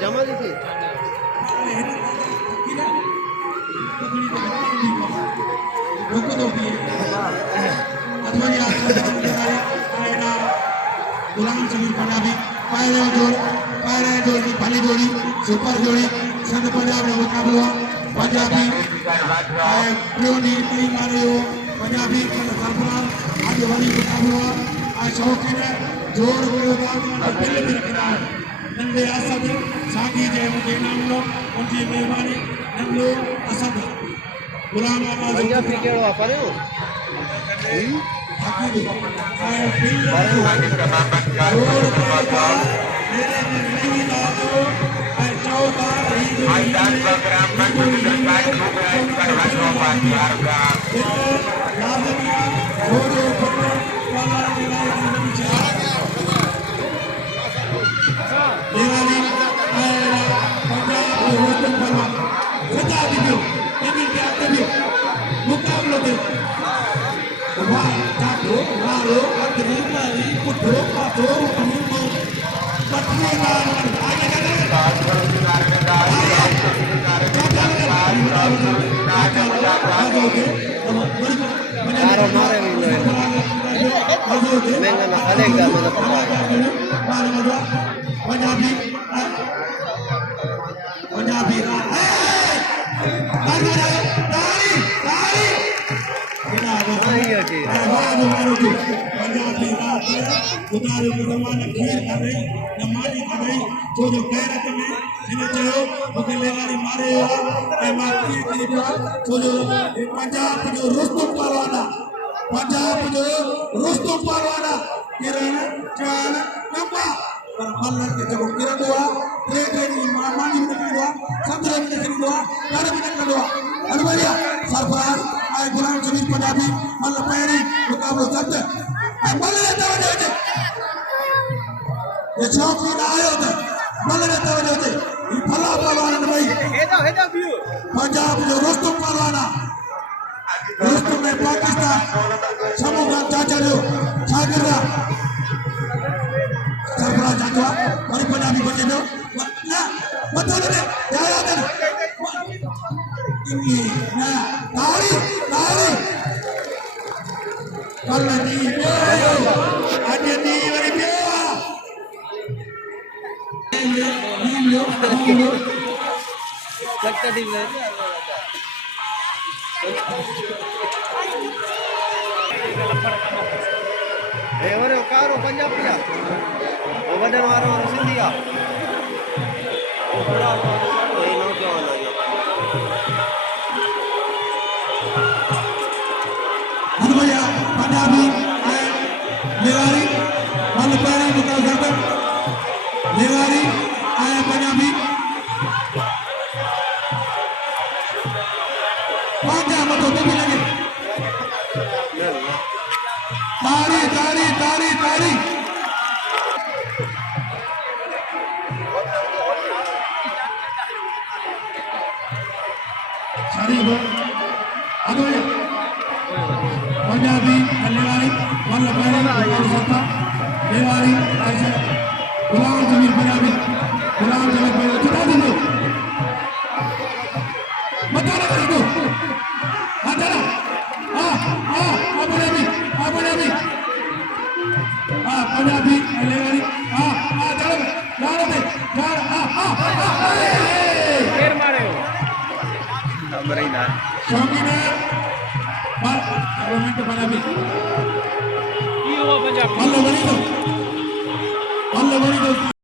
जमा दी थी गुलाम समीर पंजाबी पायरे जोड़ की पहली जोड़ी सुपर जोड़ी संत पंजाब ने मुकाबला पंजाबी प्रियोनी कई मारे हो पंजाबी सरफराज आज वाली मुकाबला आज शौकीन जोड़ गुरुदास पहले भी रखना है नंदे असद साथी जय मुझे नाम लो उनकी मेहरबानी नंदो असद गुलाम आवाज पंजाबी केड़ो आपने हो रुस्तुम परवाना किरण चान नंबा मल्लर के जब किरण हुआ ट्रेन मानी में हुआ समुद्र में हुआ गाड़ी में हुआ अनवरिया सरफराज आए गुलाम समीर पंजाबी मल्ल पैरी मुकाबला करते मल्ल लेता हुआ जाते ये चौकी ना आए होते मल्ल लेता हुआ जाते ये फला परवाना भाई हेदा व्यू पंजाब जो रुस्तुम परवाना रुस्तुम में पाकिस्तान समूह चाचा जो छागरा सरफराज जातवा और पंजाबी बचे दो ना बता दे जाया दे ini nah tarik kalau di ada di Malaysia लगता टीम है ఎవరు కారు పంజాబ్ యా వడన వారు సింధియా ఓ पूरा ఏ నో క్యా वाला Advaya Punjabi Lewari Malu Pera Bukan Zata Lewari Ayah Punjabi Panjang betul tapi lagi Tari Sari Advaya Punjabi लेवारी मल्ल पैरी बुकार सत्ता लेवारी ऐसे गुलाम समीर पंजाबी कितना दिन दो बता रहा दो हाँ चला पंजाबी लेवारी चलो फिर मारे हो नंबर ही ना शौकीन है रोमेंट पंजाबी ये हुआ पंजाब मल्ल बनी तो